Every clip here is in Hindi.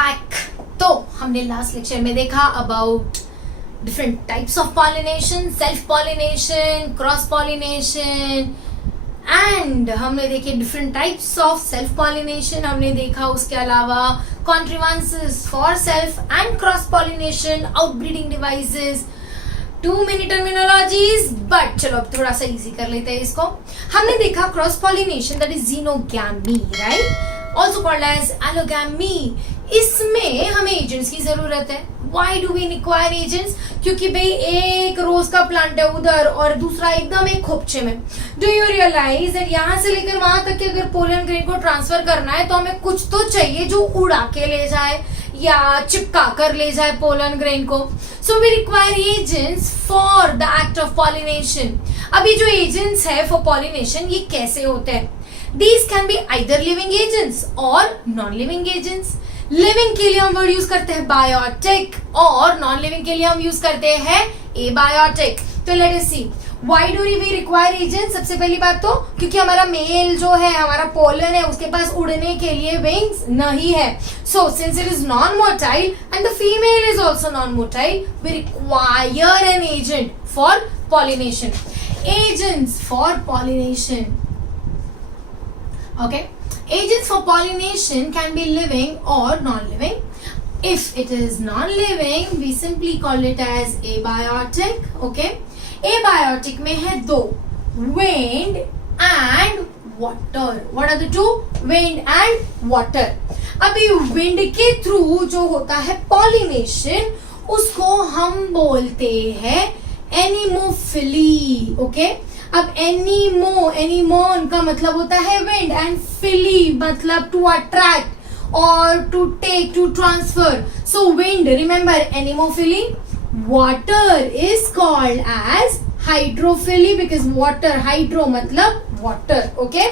बैक। तो हमने लास्ट लेक्चर में देखा about different types of pollination, self pollination, cross pollination, and हमने देखे different types of self pollination. हमने देखा उसके अलावा contrivances for self and cross pollination, outbreeding devices, too many terminologies. But चलो अब थोड़ा सा इजी कर लेते हैं इसको। हमने देखा cross pollination, that is xenogamy, right, also called as allogamy. इसमें हमें एजेंट्स की जरूरत है। Why do we require agents? क्योंकि भाई एक रोज का प्लांट है उधर और दूसरा एकदम एक खोपचे में। डू यू रियलाइज दैट यहाँ से लेकर वहां तक के अगर पोलन ग्रेन को ट्रांसफर करना है तो हमें कुछ तो चाहिए जो उड़ा के ले जाए या चिपका कर ले जाए पोलन ग्रेन को। So we require agents for the act of pollination. अभी जो एजेंट्स है फॉर पॉलिनेशन ये कैसे होते हैं? These can be either living agents or non-living agents. Living के लिए हम वर्ड यूज करते हैं बायोटिक और नॉन लिविंग के लिए हम यूज करते हैं एबायोटिक। तो let us see why do we require agent. सबसे पहली बात तो क्योंकि हमारा मेल जो है, हमारा पोलन है, उसके पास उड़ने के लिए विंग्स नहीं है। So since it is non motile and the female is also non motile, we require an agent for pollination. Agents for pollination, okay, agents for pollination can be living or non-living. If it is non-living we simply call it as abiotic. okay, abiotic में है दो, wind and water. what are the two? wind and water. अभी wind के थ्रू जो होता है pollination उसको हम बोलते हैं एनिमोफिली। ओके, अब एनीमोन का मतलब होता है विंड एंड फिली मतलब टू अट्रैक्ट और to take, to transfer. So wind, remember anemophily. Water is called as hydrophily because water, hydro मतलब वाटर। ओके,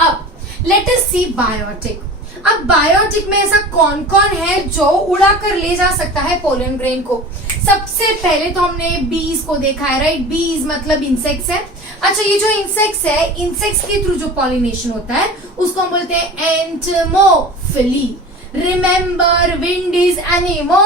अब लेट अस सी बायोटिक। अब बायोटिक में ऐसा कौन कौन है जो उड़ा कर ले जा सकता है पोलन ग्रेन को? सबसे पहले तो हमने बीज को देखा है, राइट। बीज मतलब इंसेक्ट्स है। अच्छा, ये जो इंसेक्ट्स है, इंसेक्ट्स के थ्रू जो पॉलिनेशन होता है उसको हम बोलते हैं entomophily. Remember, wind is anemo,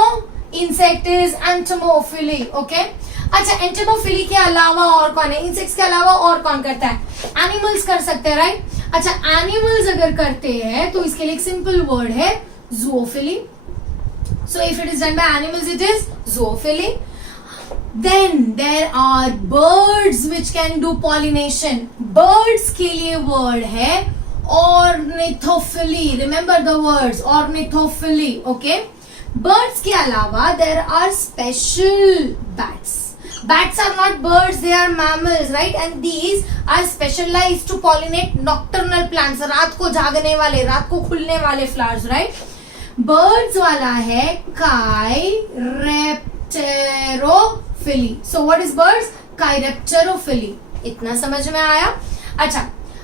insect is entomophily. Okay, अच्छा, एंटमोफिली के अलावा और कौन है? इंसेक्ट्स के अलावा और कौन करता है? एनिमल्स कर सकते हैं, राइट। अच्छा, एनिमल्स अगर करते हैं तो इसके लिए एक सिंपल वर्ड है zoophily. So if it is done by animals it is zoophily. Then there are birds which can do pollination. Birds के लिए word है ornithophily. Remember the words ornithophily. Okay. Birds के अलावा there are special bats. Bats are not birds, they are mammals, right? And these are specialized to pollinate nocturnal plants. रात को जागने वाले, रात को खुलने वाले flowers, right? Birds वाला है Cheiropterophily. So what is birds? Cheiropterophily. इतना समझ में आया? अच्छा,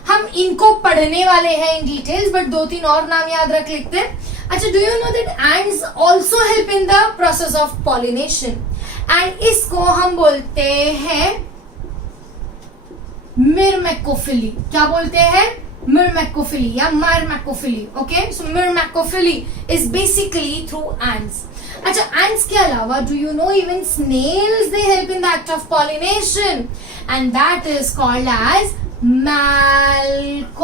हम इनको पढ़ने वाले हैं इन डिटेल्स, बट दो तीन और नाम याद रख लेते हैं। अच्छा, do you know that ends also help in the process of pollination? And इसको हम बोलते हैं मिरमेकोफिली। क्या बोलते हैं? मिरमेकोफिली या myrmecophily. Okay, so myrmecophily is basically through ants. अच्छा, एंड्स के अलावा do you know even snails they help in the act of pollination and that is called as malacophily.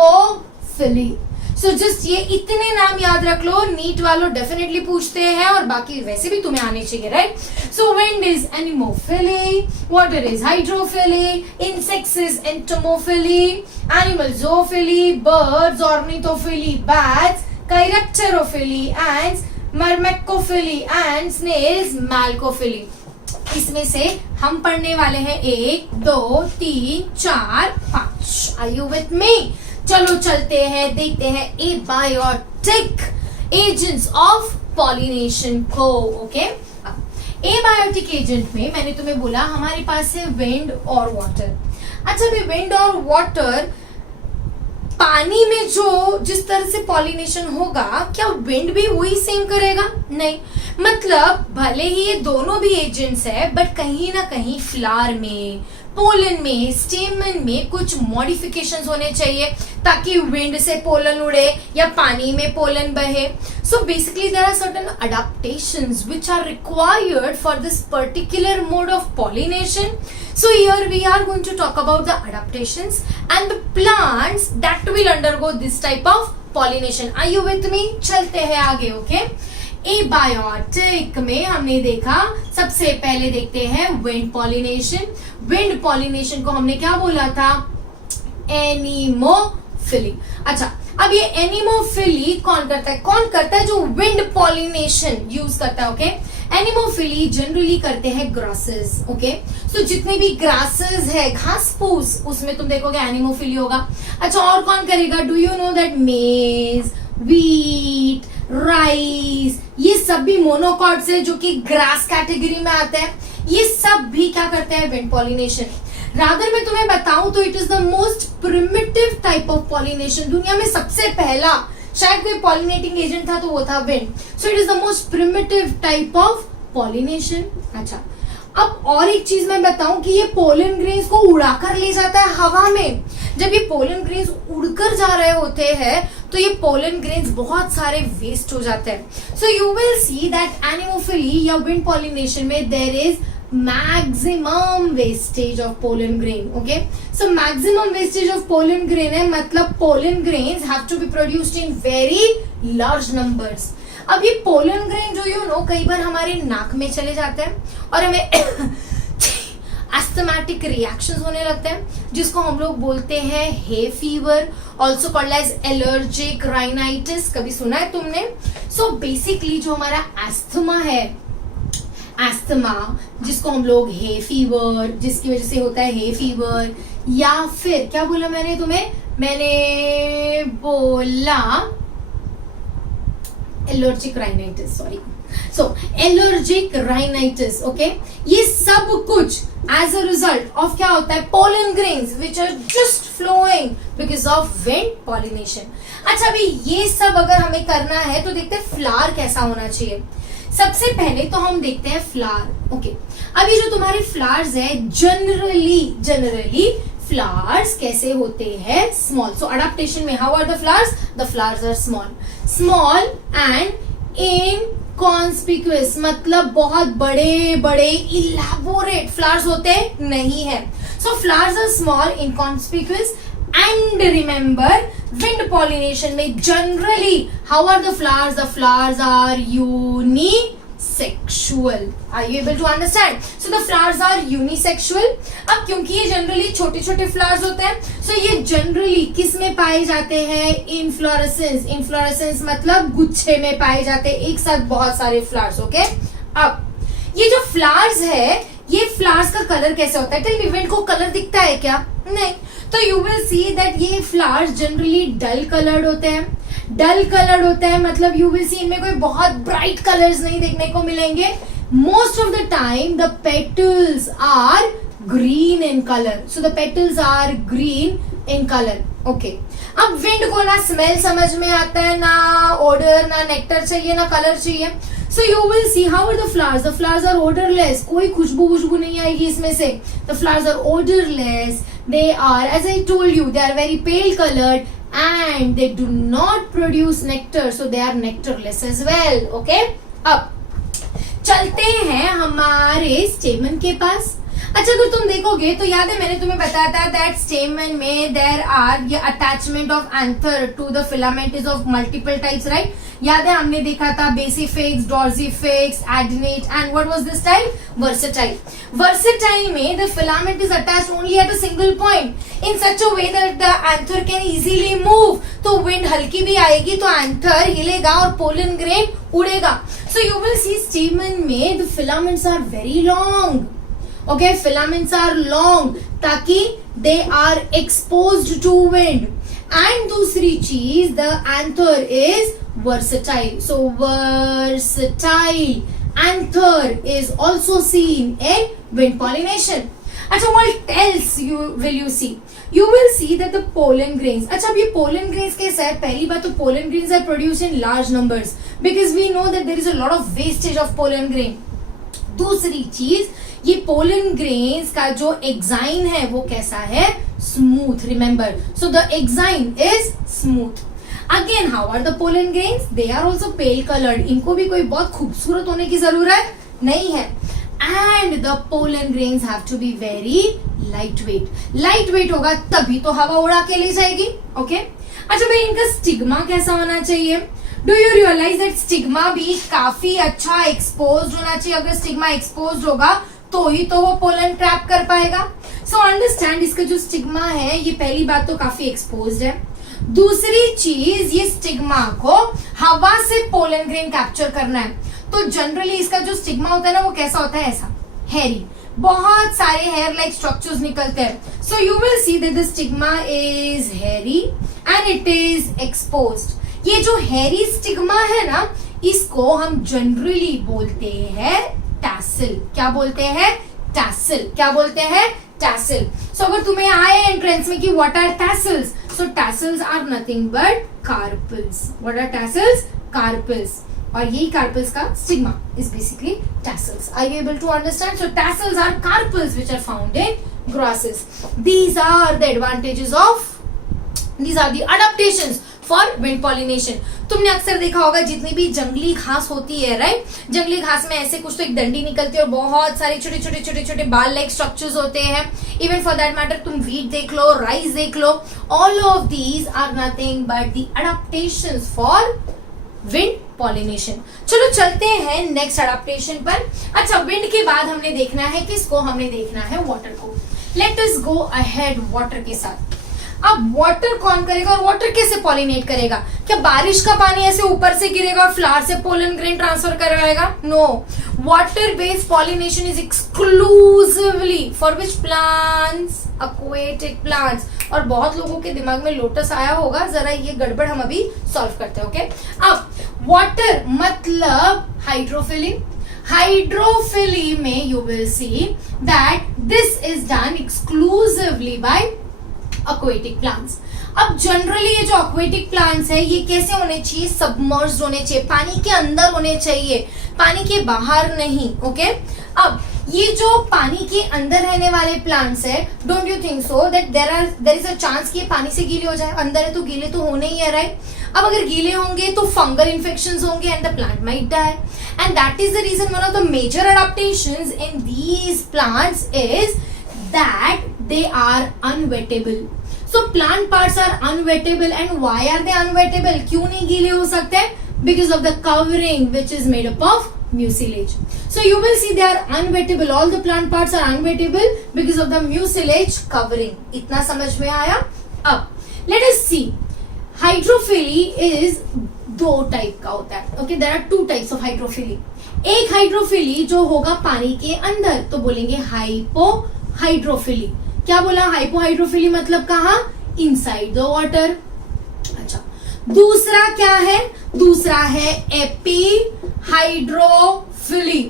So just ये इतने नाम याद रख लो, नीट वालों डेफिनेटली पूछते हैं और बाकी वैसे भी तुम्हें आने चाहिए, right. So wind is anemophily, water is hydrophily, insects is entomophily, animal zoophily, birds ornithophily, bats chiropterophily, ants myrmecophily and snails malacophily. इसमें से हम पढ़ने वाले हैं 1 2 3 4 5। Are you with me? चलो चलते हैं, देखते हैं एबायोटिक एजेंट्स ऑफ पॉलिनेशन को। ओके, एबायोटिक एजेंट में मैंने तुम्हें बोला हमारे पास है विंड और वाटर। अच्छा, भी विंड और वाटर पानी में जो जिस तरह से पॉलिनेशन होगा, क्या विंड भी वही सेम करेगा? नहीं, मतलब भले ही ये दोनों भी एजेंट्स है, बट कहीं ना कहीं फ्लावर में, पोलन में, स्टेमन में कुछ मॉडिफिकेशंस होने चाहिए ताकि विंड से पोलन उड़े या पानी में पोलन बहे. So basically there are certain adaptations which are required for this particular mode of pollination. So here we are going to talk about the adaptations and the plants that will undergo this type of pollination. Are you with me? चलते हैं आगे. ओके, एबायोटिक में हमने देखा, सबसे पहले देखते हैं विंड पॉलिनेशन. विंड पॉलिनेशन को हमने क्या बोला था? एनिमोफिली. अच्छा, अब ये एनिमोफिली कौन करता है? कौन करता है? जो विंड पॉलिनेशन यूज करता है. ओके, एनिमोफिली जनरली करते हैं ग्रासेस. ओके, सो जितने भी ग्रासेस है, घास फूस, उसमें तुम देखोगे एनिमोफिली होगा. अच्छा, और कौन करेगा? डू यू नो दैट मेज, व्हीट, राइस, ये सब भी मोनोकॉट्स है जो कि ग्रास कैटेगरी में आते हैं. ये सब भी क्या करते हैं? Wind pollination. रादर मैं तुम्हें बताऊं तो it is the most primitive type of pollination. दुनिया में सबसे पहला शायद कोई पॉलिनेटिंग एजेंट था तो वो था wind. So it is the most primitive type of pollination. अच्छा, अब और एक चीज मैं बताऊं कि ये पोलन ग्रेन्स को उड़ाकर ले जाता है हवा में. जब ये पोलन ग्रेन्स उड़कर जा रहे होते हैं तो ये पोलन ग्रेन्स बहुत सारे वेस्ट हो जाते हैं. So you will see that anemophily या विंड पॉलिनेशन में there is maximum wastage of pollen grain. Okay, so maximum wastage of pollen grain है, मतलब pollen grains have to be produced in very large numbers. अब ये पोलन ग्रेन जो यू नो कई बार हमारे नाक में चले जाते हैं और हमें एस्थमेटिक रिएक्शंस होने लगते हैं, जिसको हम लोग बोलते हैं hay fever, also called as allergic rhinitis. कभी सुना है तुमने? सो बेसिकली जो हमारा एस्थमा है, एस्थमा जिसको हम लोग हे फीवर, जिसकी वजह से होता है हे फीवर, या फिर क्या बोला मैंने तुम्हें? मैंने बोला एलर्जिक राइनाइटिस. सॉरी. सो एलर्जिक राइनाइटिस. ओके, ये सब कुछ एज अ रिजल्ट ऑफ क्या होता है? Pollen grains which are just flowing because of wind pollination. अच्छा, अभी ये सब अगर हमें करना है तो देखते हैं फ्लावर कैसा होना चाहिए. सबसे पहले तो हम देखते हैं फ्लावर. ओके, अभी जो तुम्हारे फ्लावर्स है जनरली फ्लावर्स कैसे होते हैं? स्मॉल. सो अडेप्टेशन में how are the flowers? The flowers are small and inconspicuous, मतलब बहुत बड़े बड़े इलैबोरेट फ्लावर्स होते नहीं है. So flowers are small, inconspicuous. And remember, wind pollination में generally how are the flowers? The flowers are unisexual. Are you able to understand? So the flowers are unisexual. अब क्योंकि ये जनरली छोटे छोटे फ्लावर्स होते हैं, सो ये जनरली किस में पाए जाते हैं? इनफ्लोरेसेंस. इनफ्लोरेसेंस मतलब गुच्छे में पाए जाते हैं, एक साथ बहुत सारे फ्लावर्स. ओके, अब ये जो फ्लावर्स है, ये फ्लावर्स का कलर कैसे होता है? टेल मी, विंड को कलर दिखता है क्या? नहीं. तो यू विल सी दैट ये फ्लावर्स जनरली डल कलर्ड होते हैं. डल कलर्ड होते हैं मतलब यू विल सी इनमें कोई बहुत ब्राइट कलर्स नहीं देखने को मिलेंगे. Most of the time the petals are green in colour. So the petals are green in colour. Okay, अब विंड को ना स्मेल समझ में आता है, ना ऑर्डर, ना नेक्टर चाहिए, ना कलर चाहिए. So you will see how are the flowers? The flowers are odorless. कोई खुशबू नहीं आएगी इसमें से. The flowers are odorless. They are, as I told you, they are very pale colored and they do not produce nectar. So they are nectarless as well. Okay? अब चलते हैं हमारे स्टेमन के पास. अच्छा, अगर तुम देखोगे तो याद है मैंने तुम्हें बताया था दैट स्टेमन में देयर आर ये attachment of anther to the filament is of multiple types, right? याद है हमने देखा था basifixed, dorsifixed, adnate and what was this type? Versatile. Versatile में the filament is attached only at a single point in such a way that the anther can easily move. तो विंड हल्की भी आएगी तो एंथर हिलेगा और पोलन ग्रेन उड़ेगा. सो यू विल सी स्टेमन में the filaments are very long. Okay, filaments are long ताकि they are exposed to wind. And दूसरी चीज, the anther is versatile. So versatile anther is also seen in wind pollination. अच्छा, what else will you see? You will see that the pollen grains. अच्छा, अब ये pollen grains कैसा है? पहली बात तो pollen grains are produced in large numbers. because we know that there is a lot of wastage of pollen grain. दूसरी चीज, ये पोलन ग्रेन्स का जो एक्साइन है वो कैसा है, smooth. Remember, so the exine is smooth. Again, how are the pollen grains? They are also pale coloured. इनको भी कोई बहुत खूबसूरत होने की जरूरत नहीं है. And the pollen grains have to be very light weight. Light weight होगा तभी तो हवा उड़ा के ले जाएगी. ओके अच्छा भाई, इनका स्टिग्मा कैसा होना चाहिए? Do you realise that stigma भी काफी अच्छा एक्सपोज होना चाहिए. अगर स्टिग्मा एक्सपोज होगा तो ही तो वो पोलन ट्रैप कर पाएगा. सो अंडरस्टैंड, इसका जो स्टिग्मा है ये पहली बात तो काफी एक्सपोज्ड है. दूसरी चीज, ये स्टिग्मा को हवा से पोलन ग्रेन कैप्चर करना है. तो जनरली इसका जो स्टिग्मा होता है ना वो कैसा होता है, ऐसा हेयरी. बहुत सारे हेयर लाइक स्ट्रक्चर्स निकलते हैं. So you will see that the stigma is hairy and it is exposed. ये जो हेयरी स्टिग्मा है ना, इसको हम जनरली बोलते हैं टैसल. क्या बोलते हैं? टैसल. क्या बोलते हैं? टैसल. सो अगर तुम्हें आए एंट्रेंस में कि what are tassels, so tassels are nothing but carpels. What are tassels? Carpels. और यही कार्पल्स का stigma is basically tassels. Are you able to understand? So tassels are carpels which are found in grasses. These are the advantages of, these are the adaptations for wind pollination. तुमने अक्सर देखा होगा जितनी भी जंगली घास होती है, राइट, जंगली घास में ऐसे कुछ तो एक डंडी निकलती है और बहुत सारे छोटे छोटे छोटे छोटे बाल लाइक स्ट्रक्चर्स होते हैं. इवन फॉर दैट मैटर तुम वीट देख लो, राइस देख लो, all of these are nothing but the adaptations for wind pollination. चलो चलते हैं नेक्स्ट एडाप्टेशन पर. अच्छा, विंड के बाद हमने देखना है किसको? हमने देखना है वाटर को. Let us go ahead water के साथ. अब वाटर कौन करेगा और वाटर कैसे पॉलिनेट करेगा? क्या बारिश का पानी ऐसे ऊपर से गिरेगा और फ्लावर से पोलन ग्रेन ट्रांसफर करवाएगा? No. Water based pollination is exclusively for which plants? aquatic plants. और बहुत लोगों के दिमाग में लोटस आया होगा, जरा ये गड़बड़ हम अभी सॉल्व करते हैं. ओके, अब वाटर मतलब हाइड्रोफिली. हाइड्रोफिली में you will see that this is done exclusively by aquatic plants. अब जनरली ये जो aquatic plants है ये कैसे होने चाहिए? सबमर्ज्ड होने चाहिए, पानी के अंदर होने चाहिए, पानी के बाहर नहीं. ओके अब ये जो पानी के अंदर रहने वाले प्लांट्स है, don't you think so that there is a chance कि ये पानी से गीले हो जाए? अंदर है तो गीले तो होने ही है, राइट. अब अगर गीले होंगे तो फंगल इन्फेक्शंस होंगे and the plant might die. And that is the reason one of the major adaptations in these plants is that they are unwettable. So plant parts are unwettable. And why are they unwettable? क्यों नहीं गीले हो सकते? Because of the covering which is made up of mucilage. So you will see they are unwettable. All the plant parts are unwettable because of the mucilage covering. इतना समझ में आया? अब let us see. Hydrophily is दो टाइप का होता है. Okay, there are two types of hydrophily. एक हाइड्रोफिली जो होगा पानी के अंदर तो बोलेंगे हाइपो हाइड्रोफिली. क्या बोला? हाइपोहाइड्रोफिली मतलब कहा? Inside the water. अच्छा, दूसरा क्या है? दूसरा है एपी हाइड्रोफिली.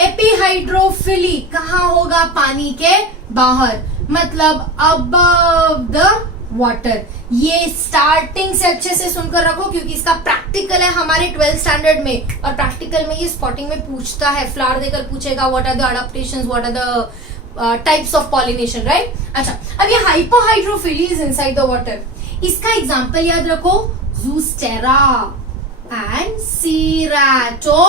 एपी हाइड्रोफिली कहाँ होगा? पानी के बाहर, मतलब अबव द वाटर. ये स्टार्टिंग से अच्छे से सुनकर रखो क्योंकि इसका प्रैक्टिकल है हमारे 12th स्टैंडर्ड में, और प्रैक्टिकल में ये स्पॉटिंग में पूछता है, फ्लावर देकर पूछेगा what are the adaptations, what are the types of pollination, right. अच्छा, अब ये hypohydrophily is inside the water. इसका एग्जांपल याद रखो, Zostera and Ceratophyllum.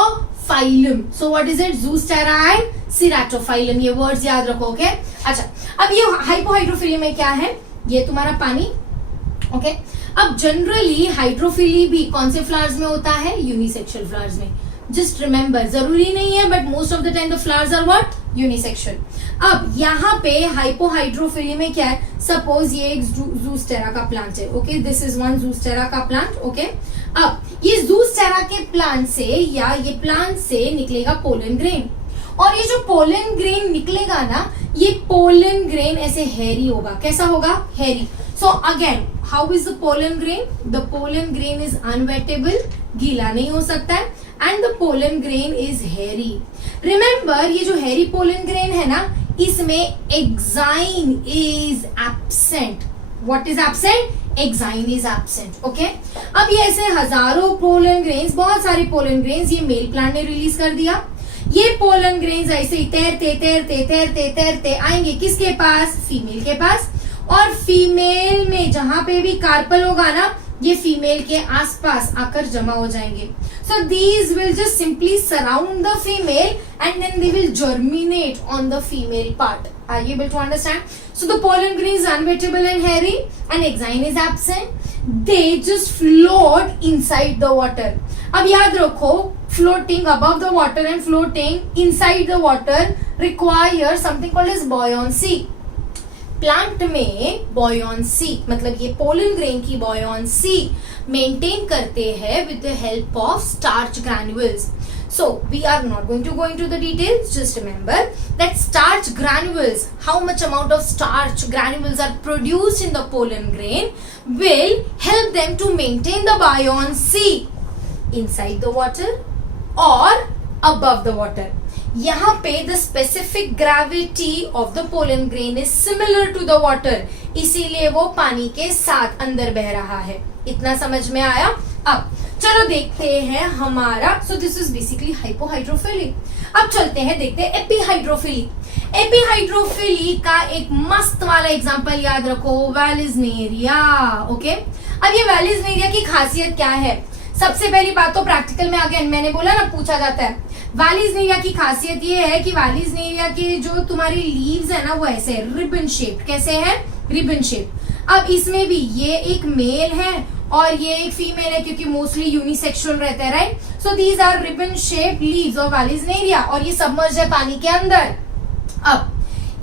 So what is it? Zostera and Ceratophyllum. ये वर्ड्स याद रखो. ओके अच्छा, अब ये हाइपोहाइड्रोफिली में क्या है? ये तुम्हारा पानी. ओके अब जनरली हाइड्रोफिली भी कौन से फ्लावर्स में होता है? यूनिसेक्सुअल फ्लावर्स में. जस्ट रिमेंबर, जरूरी नहीं है but most of the time the flowers are what? Unisexual. अब यहाँ पे हाइपोहाइड्रोफिली में क्या है? सपोज ये एक ज़ूस्टेरा का प्लांट है. ओके, दिस इज वन ज़ूस्टेरा का प्लांट. ओके अब ये ज़ूस्टेरा के प्लांट से या ये प्लांट से निकलेगा पोलन ग्रेन, और ये जो पोलन ग्रेन निकलेगा ना, ये पोलन ग्रेन ऐसे हेरी होगा. कैसा होगा? हेरी. So again, how is the pollen grain? The pollen grain is unwettable, गीला नहीं हो सकता है, and the pollen grain is हेरी. रिमेंबर, ये जो हेरी पोलन ग्रेन है ना, इसमें exine is absent. What is absent? Exine is absent. Okay, अब ये ऐसे हजारों पोलन ग्रेन्स, बहुत सारे पोलन ग्रेन्स ये मेल प्लांट ने रिलीज कर दिया। ये पोलन ग्रेन्स ऐसे ही तैरते तैरते तैरते तैरते आएंगे किसके पास, फीमेल के पास। और फीमेल में जहां पे भी कार्पल होगा ना, ये फीमेल के आसपास आकर जमा हो जाएंगे। So these will just simply surround the female and then they will germinate on the female part. Are you able to understand? So the pollen grain is unwettable and hairy and exine is absent. They just float inside the water. अब याद रखो, floating above the water and floating inside the water requires something called as buoyancy. Plant में बॉयॉन्सी मतलब ये पोलन ग्रेन की बॉयॉन्सी मेंटेन करते हैं with the help of starch ग्रैन्युल्स। So we are not going to go into the details. Just remember that starch granules, how much amount of starch granules are produced in the pollen grain will help them to maintain the buoyancy inside the water or above the water. यहाँ पे the specific gravity of the pollen grain is similar to the water, इसीलिए वो पानी के साथ अंदर बह रहा है। इतना समझ में आया? अब चलो देखते हैं हमारा, so this is basically hypohydrophilia। अब चलते हैं देखते हैं एपीहाइड्रोफिली। एपीहाइड्रोफिली का एक मस्त वाला एग्जांपल याद रखो, वेलिस्नेरिया। ओके, अब ये वेलिस्नेरिया की खासियत क्या है? सबसे पहली बात तो प्रैक्टिकल में आगे मैंने बोला ना, पूछा जाता है। वेलिस्नेरिया की खासियत ये है कि वेलिस्नेरिया के जो तुम्हारी लीव्स है ना, वो ऐसे रिबन शेप। कैसे है? Ribbon shape. अब इसमें भी ये एक मेल है और ये एक फीमेल है, क्योंकि मोस्टली यूनिसेक्सुअल रहते हैं, right? So these are ribbon shape leaves of vallisneria और ये सबमर्ज है पानी के अंदर। अब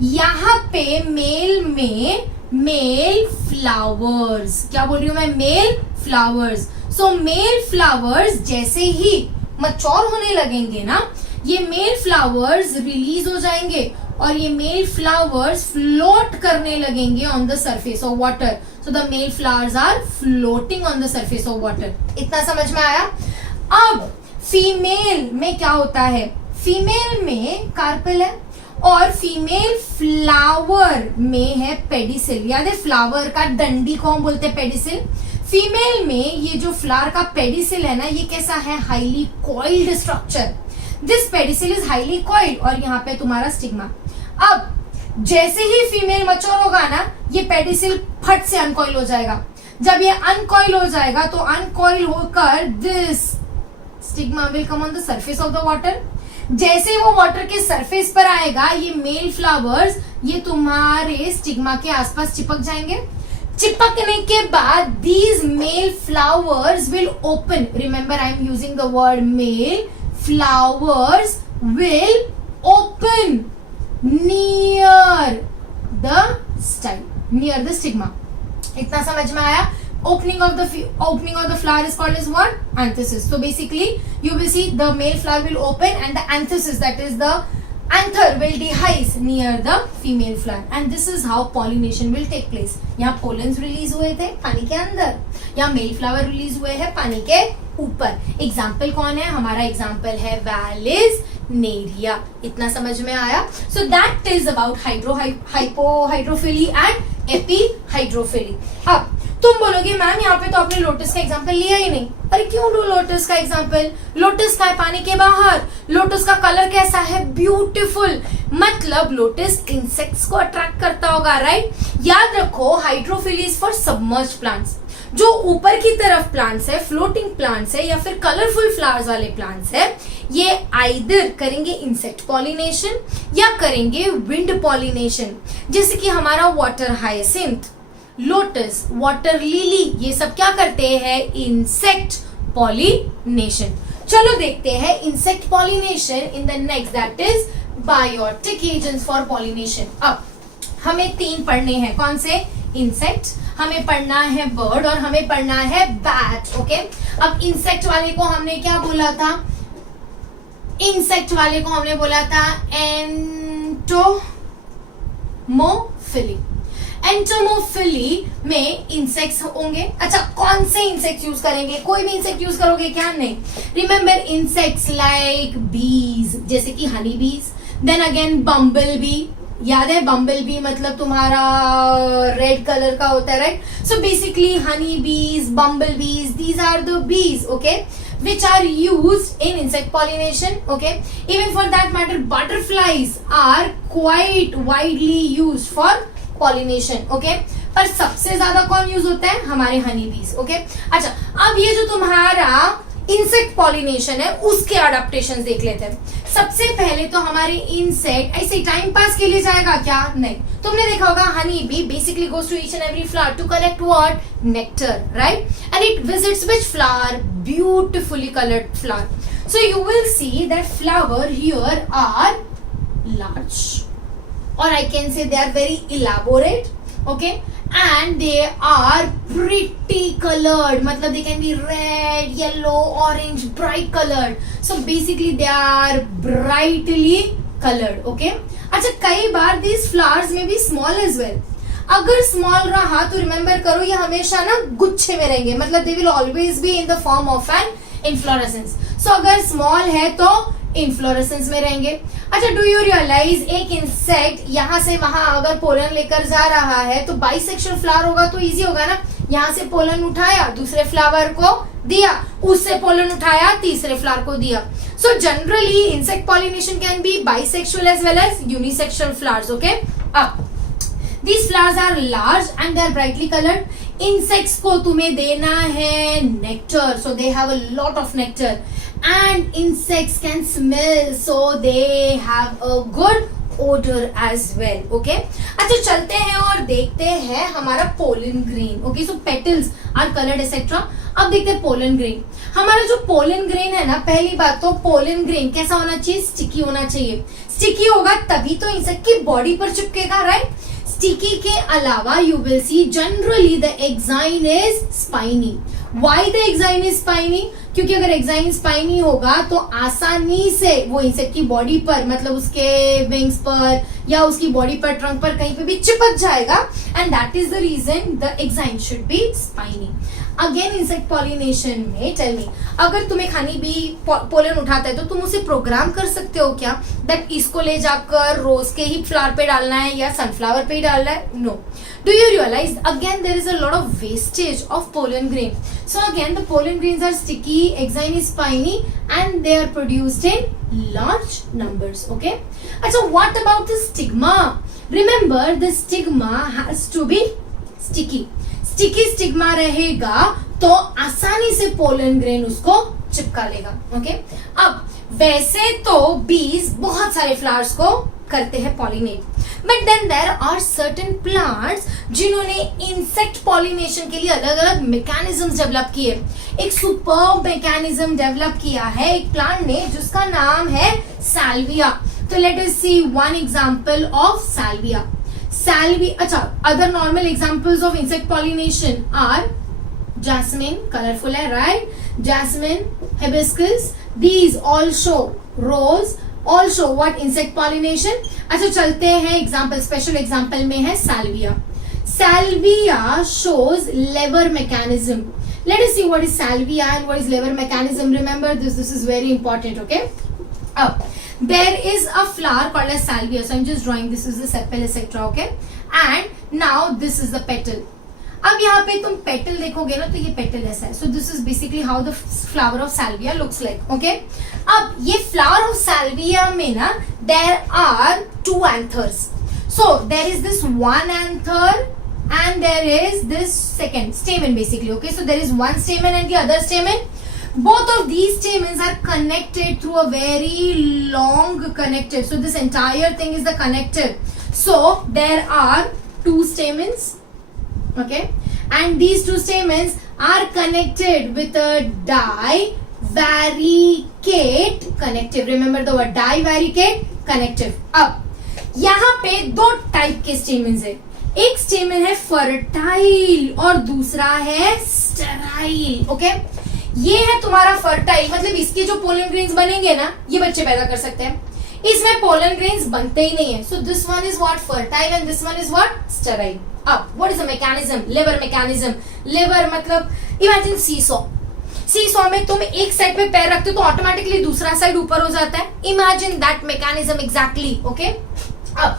यहाँ पे मेल में मेल फ्लावर्स, क्या बोल रही हूं मैं? Male flowers. So male flowers जैसे ही मैच्योर होने लगेंगे ना, ये मेल फ्लावर्स रिलीज हो जाएंगे और ये मेल फ्लावर्स फ्लोट करने लगेंगे on the surface of water. So the male flowers are floating on the surface of water. इतना समझ में आया? अब फीमेल में क्या होता है? फीमेल में कार्पेल है और फीमेल फ्लावर में है पेडिसिल। याद है, फ्लावर का डंडी को हम बोलते हैं पेडिसिल। फीमेल में ये जो फ्लावर का पेडिसिल है ना, ये कैसा है? Highly coiled structure. This pedicel is highly coiled और यहाँ पे तुम्हारा स्टिग्मा। अब जैसे ही फीमेल मैच्योर होगा ना, ये पेडिसिल फट से अनकॉइल हो जाएगा। जब ये अनकॉइल हो जाएगा तो अनकॉइल होकर this stigma will come on the surface of the water. जैसे वो वाटर के सरफेस पर आएगा, ये मेल फ्लावर्स ये तुम्हारे स्टिग्मा के आसपास चिपक जाएंगे। चिपकने के बाद these male flowers will open. Remember I am using the word male flowers will open near the style, near the stigma. इतना समझ में आया? Opening of the flower is called as what? Anthesis. So basically you will see the male flower will open and the anthesis, that is the anther, will dehisce near the female flower and this is how pollination will take place. यहाँ pollens release हुए थे पानी के अंदर, यहाँ male flower release हुए हैं पानी के ऊपर। एग्जाम्पल कौन है? हमारा एग्जाम्पल है वेलिस्नेरिया। इतना समझ में आया? So that is about hypohydrophilia and epihydrophilia। अब तुम बोलोगे मैम यहाँ पे तो आपने लोटस का एग्जांपल लिया ही नहीं। अरे क्यों लो लोटस का एग्जांपल? लोटस का है पानी के बाहर, लोटस का कलर कैसा है? ब्यूटीफुल। मतलब लोटस इंसेक्ट्स को अट्रैक्ट करता होगा, राइट? याद रखो, hydrophily is for submerge plants. जो ऊपर की तरफ प्लांट्स है, फ्लोटिंग प्लांट्स है या फिर कलरफुल फ्लावर्स वाले प्लांट्स है, ये आइदर करेंगे इंसेक्ट पॉलिनेशन या करेंगे विंड पॉलिनेशन। जैसे कि हमारा water hyacinth, lotus, water lily, ये सब क्या करते हैं? Insect pollination. चलो देखते हैं insect pollination in the next, that is biotic agents for pollination. अब हमें 3 पढ़ने हैं। कौन से? इंसेक्ट, हमें पढ़ना है बर्ड और हमें पढ़ना है बैट। ओके, अब इंसेक्ट वाले को हमने क्या बोला था? इंसेक्ट वाले को हमने बोला था एंटोमोफिली। एंटोमोफिली में इंसेक्ट्स होंगे। अच्छा, कौन से इंसेक्ट्स यूज करेंगे? कोई भी इंसेक्ट यूज करोगे क्या? नहीं। रिमेंबर इंसेक्ट्स लाइक बीज, जैसे कि हनी बीज, देन अगेन बम्बल बी, याद है बम्बल बी मतलब तुम्हारा रेड कलर का होता है, राइट? सो बेसिकली हनी बीज, बम्बल बीज, these are the bees, okay, which are used in insect pollination, okay? Even for that matter, butterflies are quite widely used for pollination, okay? पर सबसे ज्यादा कौन यूज होता है? हमारे हनी बीज, ओके? अच्छा, अब ये जो तुम्हारा इंसेक्ट पॉलिनेशन है उसके अडेप्टेशन देख लेते हैं। सबसे पहले तो हमारे इंसेक्ट ऐसे टाइम पास के लिए जाएगा क्या? नहीं। तुमने देखा होगा honey bee basically goes to each and every flower to collect what? Nectar, right? And it visits which flower? Beautifully coloured flower. So you will see that flower here are large, or I can say they are very elaborate, okay, and they are pretty colored, मतलब they can be red, yellow, orange, bright colored. So basically they are brightly colored, okay. अच्छा, कई बार these flowers may be small as well. अगर small रहा तो remember करो ये हमेशा ना गुच्छे में रहेंगे, मतलब they will always be in the form of an inflorescence. So अगर small है तो इन्फ्लोरेसेंस में रहेंगे। अच्छा, डू यू रियलाइज एक इंसेक्ट यहाँ से वहां अगर पोलन लेकर जा रहा है तो बाइसेक्सुअल फ्लावर होगा तो इजी होगा ना, यहाँ से पोलन उठाया दूसरे फ्लावर को दिया, उससे पोलन उठाया तीसरे फ्लावर को दिया। So generally insect pollination can be bisexual as well as unisexual flowers, okay. अब these flowers are large and they are brightly colored. Insects को तुम्हें देना है nectar, so they have a lot of nectar. And insects can smell, so they have a good odor as well, okay? अच्छा, चलते हैं और देखते हैं हमारा pollen grain, okay? So petals are colored etc. अब देखते हैं pollen grain। हमारा जो pollen grain है ना, पहली बात तो pollen grain कैसा होना चाहिए? स्टिकी होना चाहिए। स्टिकी होगा तभी तो इंसेक्ट की बॉडी पर चिपकेगा, राइट? स्टिकी के अलावा you will see generally the exine is spiny. Why the exine is spiny? क्योंकि अगर एक्साइन स्पाइनी होगा तो आसानी से वो इंसेक्ट की बॉडी पर, मतलब उसके विंग्स पर या उसकी बॉडी पर, ट्रंक पर कहीं पे भी चिपक जाएगा, and that is the reason the exine should be spiny. Again insect pollination में टेल मी, अगर तुम्हें हनी बी पोलन उठाता है तो तुम उसे प्रोग्राम कर सकते हो क्या दैट इसको ले जाकर रोज के ही फ्लावर पे डालना है या सनफ्लावर पे ही डालना है? No. Do you realize again there is a lot of wastage of pollen grain. So again the pollen grains are sticky, exine is spiny and they are produced in large numbers, okay? So what about the stigma? Remember the stigma has to be sticky. Sticky stigma रहेगा तो आसानी से pollen grain उसको चिपका लेगा, okay? अब वैसे तो bees बहुत सारे flowers को करते हैं pollinate, but then there are certain plants जिन्होंने इंसेक्ट पॉलिनेशन के लिए अलग अलग मैकेनिज्म्स डेवलप किए। एक सुपर्ब मैकेनिज्म डेवलप किया है एक प्लांट ने जिसका नाम है साल्विया। तो let us see one example of salvia. अच्छा, other normal examples of insect pollination are jasmine, colourful है, right? Jasmine, hibiscus, these all show rose also what insect pollination। अच्छा, चलते हैं एग्जाम्पल, स्पेशल एग्जाम्पल में है Salvia. Salvia shows lever mechanism। Let us see what is salvia and what is lever mechanism. Remember this is very important, okay? Up there is a flower called as salvia, so I'm just drawing, this is the sepal etc, okay? And now this is the petal। अब यहाँ पे तुम पेटल देखोगे ना तो ये पेटल ऐसा है। So this is basically how the flower of salvia looks like, okay? अब ये फ्लावर ऑफ साल्विया में ना there are two anthers. So there is this one anther and there is this second stamen basically, okay? So there is one stamen and the other stamen. Both of these stamens are connected through a very long connective. So this entire thing is the connective. So there are two stamens, okay, and these two stamens are connected with a divaricate connective. Remember the word divaricate connective. अब यहाँ पे दो टाइप के stamens है। एक स्टेमन है फर्टाइल और दूसरा है स्टेराइल, ओके? ये है तुम्हारा फर्टाइल, मतलब इसके जो पोलन ग्रेन्स बनेंगे ना ये बच्चे पैदा कर सकते हैं। इसमें पोलन ग्रेन्स बनते ही नहीं है। So this one is what? Fertile and this one is what? Sterile. अब what is the mechanism? Lever mechanism. Lever मतलब इमेजिन सीसॉ। सीसॉ में तुम एक साइड पे पैर रखते हो तो ऑटोमेटिकली दूसरा साइड ऊपर हो जाता है। Imagine that mechanism exactly, okay? अब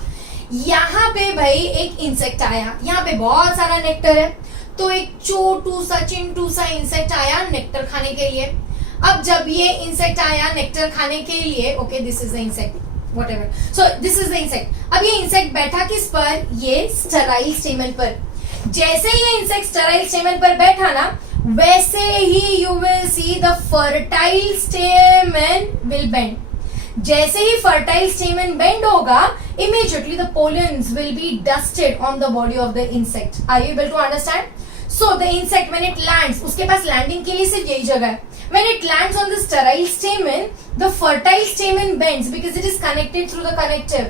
यहाँ पे भाई एक इंसेक्ट आया, यहाँ पे बहुत सारा नेक्टर है, तो एक छोटू सा चिंटू सा इंसेक्ट आया नेक्टर खाने के लिए। अब जब ये इंसेक्ट आया नेक्टर खाने के लिए, okay this is the insect, whatever, so this is the insect. अब ये इंसेक्ट बैठा किस पर, ये स्टेराइल स्टेमन पर। जैसे ये इंसेक्ट स्टेराइल स्टेमन पर बैठा ना, वैसे ही you will see the fertile stamen will bend. जैसे ही फर्टाइल स्टेमन बेंड होगा, immediately the pollens will be dusted on the body of the insect. Are you able to understand? So the insect when it lands, उसके पास लैंडिंग के लिए सिर्फ यही जगह है। When it lands on the sterile stamen, the fertile stamen bends because it is connected through the connective,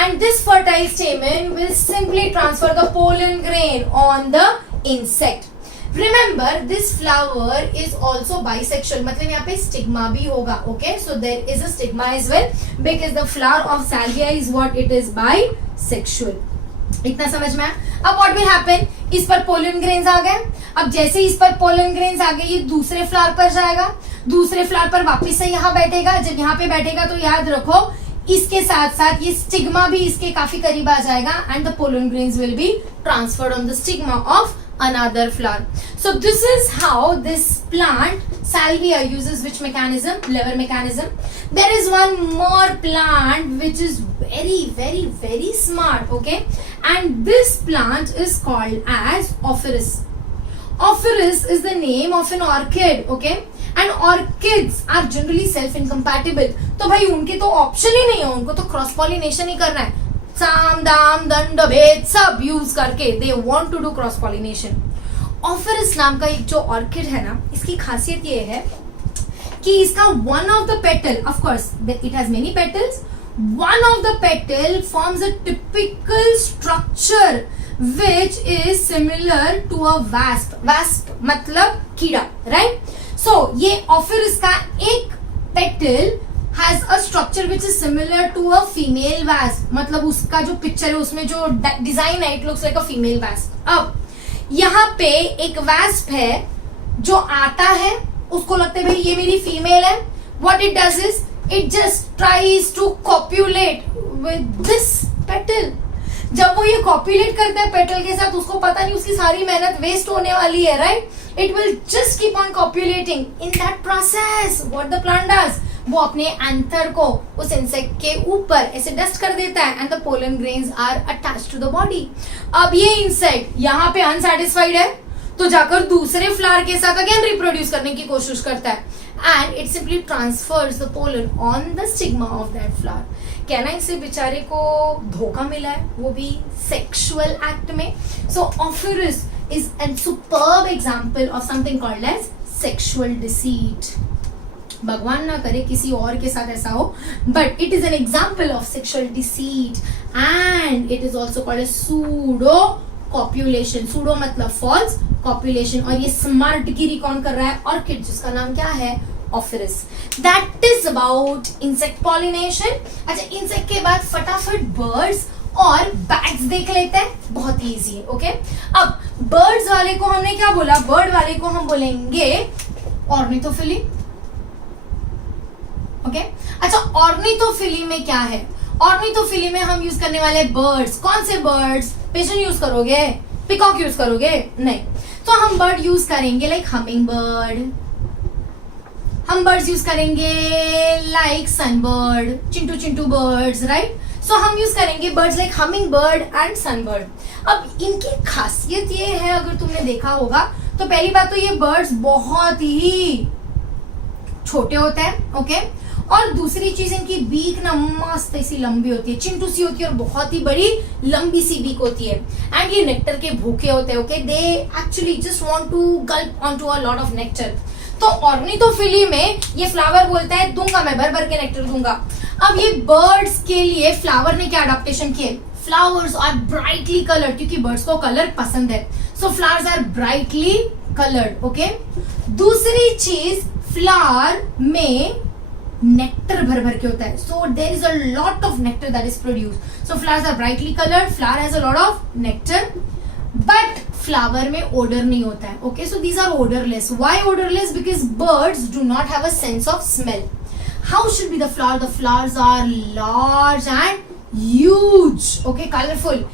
and this fertile stamen will simply transfer the pollen grain on the insect. Remember, this flower is also bisexual, मतलब यहाँ पे stigma भी होगा, okay? So there is a stigma as well because the flower of salvia is what it is bisexual. इतना समझ में आया? अब what will happen? इस पर pollen grains आ गए। अब जैसे इस पर pollen grains आ गए, ये दूसरे फ्लावर पर जाएगा, दूसरे फ्लावर पर वापस से यहाँ बैठेगा। जब यहाँ पे बैठेगा तो याद रखो इसके साथ साथ ये स्टिग्मा भी इसके काफी करीब आ जाएगा, and the pollen grains will be transferred on the stigma of another flower. So this is how this plant salvia uses which mechanism? Lever mechanism. There is one more plant which is very smart, okay? And this plant is called as Ophrys. Ophrys is the name of an orchid, okay? And orchids are generally self-incompatible. तो भाई उनके तो ऑप्शन ही नहीं है, उनको तो क्रॉस पॉलिनेशन ही करना है। साम दाम दंड भेद सब यूज करके they want to do cross pollination. Ophrys नाम का एक जो ऑर्किड है ना, इसकी खासियत ये है कि इसका one of the petal, of course it has many petals, one of the petal forms a typical structure which is similar to a wasp. Wasp मतलब कीड़ा, राइट? सो ये ऑफरिस का एक petal has a structure which is similar to a female wasp, मतलब उसका जो पिक्चर है उसमें जो डिजाइन है, it looks like a female wasp। अब यहाँ पे एक wasp है जो आता है, उसको लगता है भाई ये मेरी फीमेल है। What it does is it just tries to copulate with this petal। जब वो ये copulate करता है पेटल के साथ, उसको पता नहीं उसकी सारी मेहनत वेस्ट होने वाली है, right? It will just keep on copulating. In that process, what the plant does? वो अपने एंथर को उस इंसेक्ट के ऊपर ऐसे डस्ट कर देता है, and the pollen grains are attached to the body. अब ये इंसेक्ट यहाँ पे अनसैटिस्फाइड है, तो जाकर दूसरे फ्लावर के साथ अगेन रिप्रोड्यूस करने की कोशिश करता है, and it simply transverse the pollen on the stigma of that flower. कहना इसे बेचारे को धोखा मिला है, वो भी सेक्सुअल एक्ट में। So Ophrys is an superb example of something called as sexual deceit. भगवान ना करे किसी और के साथ ऐसा हो, but it is an example of sexual deceit, and it is also called pseudo copulation. Pseudo मतलब फॉल्स, कॉप्युलेशन। और ये स्मार्ट गिरी कौन कर रहा है? ऑर्किड, जिसका नाम क्या है? ऑफरिस। That is about insect pollination. अच्छा, इंसेक्ट के बाद फटाफट बर्ड्स और बैट्स देख लेते हैं, बहुत इजी है, ओके? अब बर्ड्स वाले को हमने क्या बोला? बर्ड वाले को हम बोलेंगे ऑर्निथोफिली, ओके? अच्छा, ऑर्निथोफिली में क्या है? ऑर्निथोफिली में हम यूज करने वाले बर्ड्स, कौन से बर्ड्स? पिजन यूज करोगे? पिकॉक यूज करोगे? नहीं। तो हम बर्ड यूज करेंगे लाइक हमिंग बर्ड, हम बर्ड्स यूज करेंगे लाइक सनबर्ड, चिंटू चिंटू बर्ड्स, राइट? सो हम यूज करेंगे birds like humming bird and sunbird. अब इनकी खासियत ये है, अगर तुमने देखा होगा तो पहली बात तो ये बर्ड्स बहुत ही छोटे होते हैं, ओके? और दूसरी चीज, इनकी बीक ना मस्त ऐसी लंबी होती है, चिंटू सी होती है, और बहुत ही बड़ी लंबी सी बीक होती है। एंड ये नेक्टर के भूखे होते हैं, okay? They actually just want to gulp on to a lot of nectar. तो ऑर्निथोफिली में ये फ्लावर बोलता है दूंगा मैं, भर भर के नेक्टर दूंगा। अब ये बर्ड्स के लिए फ्लावर ने क्या अडॉप्टेशन किए? फ्लावर्स आर ब्राइटली कलर्ड, क्योंकि बर्ड्स को कलर पसंद है, so flowers are brightly coloured, okay? दूसरी चीज, फ्लावर में नेक्टर भर भर के होता है, so there is a lot of nectar that is produced. So flowers are brightly coloured, flower has a lot of nectar, but flower में ओडर नहीं होता है, okay? So these are odourless. Why odourless? Because birds do not have a sense of smell. How should be the flower? The flowers are large and huge, okay, colourful.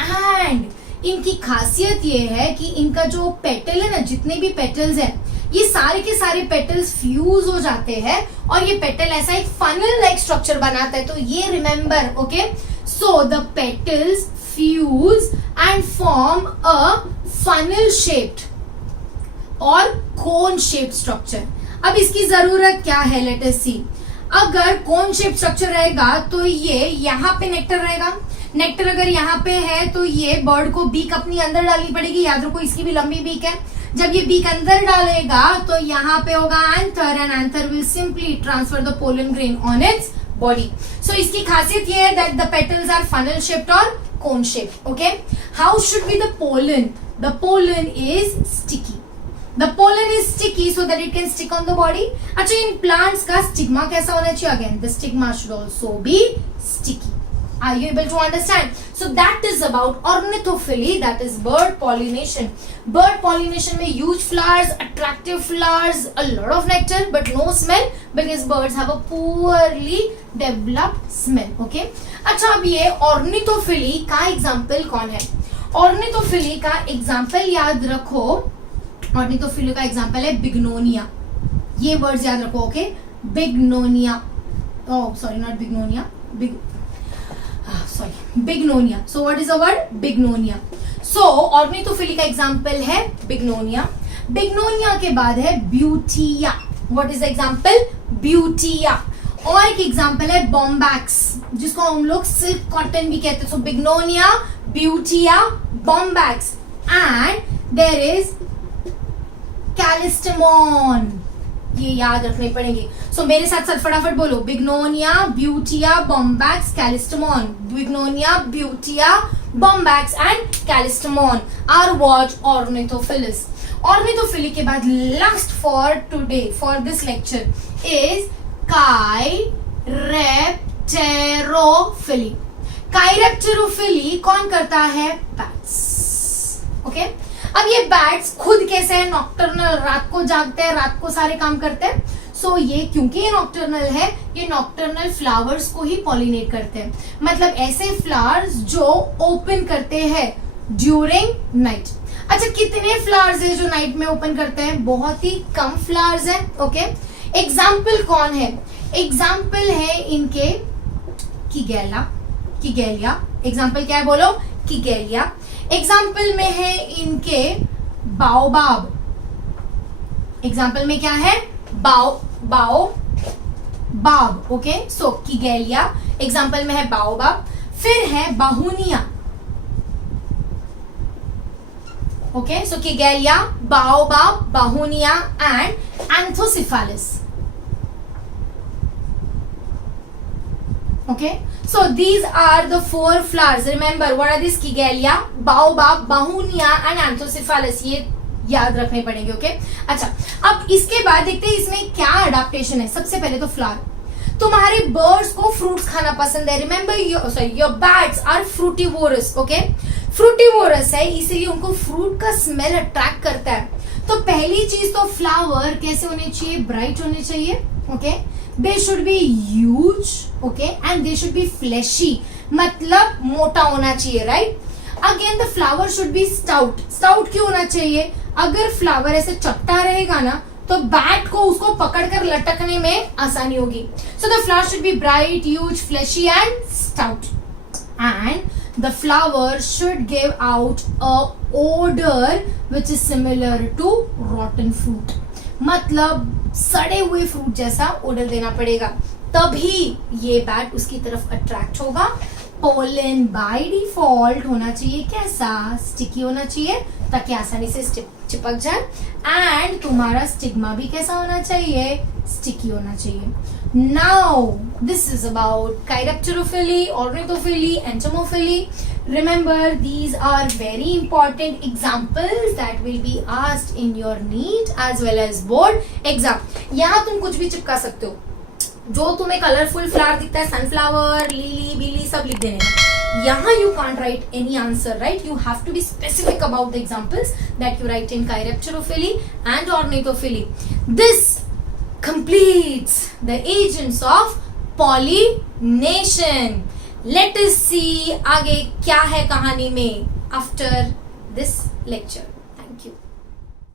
And इनकी खासियत ये है कि इनका जो पेटल है ना, जितने भी पेटल्स हैं, ये सारे के सारे पेटल्स फ्यूज हो जाते हैं और ये पेटल ऐसा एक फनल लाइक स्ट्रक्चर बनाता है। तो ये remember, okay, so the petals fuse and form a funnel shaped और कोन शेप स्ट्रक्चर। अब इसकी जरूरत क्या है, लेट अस सी। अगर कोन शेप स्ट्रक्चर रहेगा तो ये यहाँ पे नेक्टर रहेगा। नेक्टर अगर यहाँ पे है तो ये बर्ड को बीक अपनी अंदर डालनी पड़ेगी। याद रखो इसकी भी लंबी बीक है। जब ये बीक अंदर डालेगा तो यहाँ पे होगा anther and anther will simply transfer the pollen grain on its body. So इसकी खासियत ये है that the petals are funnel shaped और cone shaped, okay. How should be the pollen? The pollen is sticky. The pollen is sticky so that it can stick on the body. अच्छा, इन plants का stigma कैसा होना चाहिए? Again, the stigma should also be sticky. Are you able to understand? So that is about ornithophilia, that is bird pollination. Bird pollination में huge flowers, attractive flowers, a lot of nectar, but no smell because birds have a poorly developed smell. Okay? अच्छा, अब ये ornithophilia का example कौन है? Ornithophilia का example याद रखो। ऑर्निथोफिलिया का एग्जांपल है बिग्नोनिया। ये वर्ड्स याद रखो, okay. Bignonia, oh sorry, not Bignonia, Bignonia. So what is the word? Bignonia. So ornithophilia का एग्जांपल है बिग्नोनिया। बिग्नोनिया के बाद है Butea. What is the example? Butea. और एक एग्जांपल है बॉम्बैक्स, जिसको हम लोग सिल्क कॉटन भी कहते हैं। So Bignonia, Butea, Bombax, and there is Callistemon. ये याद रखने पड़ेंगे। सो मेरे साथ साथ फटाफट बोलो, Bignonia, Butea, Bombax, Callistemon. Bignonia, Butea, Bombax and Callistemon are what? Ornithophilous. Ornithophily के बाद last for today, for this lecture is chiropterophily. Chiropterophily कौन करता है? Bats, okay. अब ये बैट्स खुद कैसे है? नॉक्टर्नल, रात को जागते हैं, रात को सारे काम करते हैं। सो ये क्योंकि ये नॉक्टर्नल है, ये नॉक्टर्नल फ्लावर्स को ही पॉलिनेट करते हैं। मतलब ऐसे फ्लावर्स जो ओपन करते हैं ड्यूरिंग नाइट। अच्छा, कितने फ्लावर्स है जो नाइट में ओपन करते हैं? बहुत ही कम फ्लावर्स है, ओके। एग्जाम्पल कौन है? एग्जाम्पल है इनके किगेलिया। एग्जाम्पल क्या है? बोलो, किगेलिया। एग्जाम्पल में है इनके बाओबाब। एग्जाम्पल में क्या है? Baobab, okay. So Kigelia example में है बाओबाब। फिर है Bauhinia, okay. So Kigelia, baobab, Bauhinia and Anthocephalus, okay, so these are the four flowers. Remember what are these? Kigelia, baobab, bahunia and anthocephalus. ये याद रखने पड़ेंगे, ओके। अच्छा, अब इसके बाद देखते हैं इसमें क्या अडेप्टेशन है। सबसे पहले तो फ्लावर। तुम्हारे बर्ड्स को फ्रूट्स खाना पसंद है। Remember your bats are frugivorous, okay. Frugivorous है, इसीलिए उनको फ्रूट का स्मेल अट्रैक्ट करता है। तो पहली चीज तो फ्लावर कैसे होने चाहिए? ब्राइट होने चाहिए, okay. They should be huge, okay, and they should be fleshy. मतलब मोटा होना चाहिए, right? Again, the flower should be stout. Stout क्यों होना चाहिए? अगर फ्लावर ऐसे चपटा रहेगा ना तो बैट को उसको पकड़कर लटकने में आसानी होगी। So the flower should be bright, huge, fleshy and stout. And the flower should give out a odor which is similar to rotten fruit. मतलब सड़े हुए फ्रूट जैसा ओडर देना पड़ेगा, तभी ये बैट उसकी तरफ अट्रैक्ट होगा। पोलन बाय डिफॉल्ट होना चाहिए कैसा? स्टिकी होना चाहिए ताकि आसानी से चिपक जाए। एंड तुम्हारा स्टिग्मा भी कैसा होना चाहिए? स्टिकी होना चाहिए। Now this is about chiropterophily, ornithophily, entomophily. Remember, these are very important examples that will be asked in your NEET as well as board exam. यहाँ तुम कुछ भी चिपका सकते हो, जो तुम्हें कलरफुल फ्लावर दिखता है, सनफ्लावर, लिली, बिली, सब लिख देने। यहाँ you can't write any answer, right? You have to be specific about the examples that you write in Chiropterophily and Ornithophily. This completes the agents of pollination. Let us see आगे क्या है कहानी में आफ्टर दिस लेक्चर।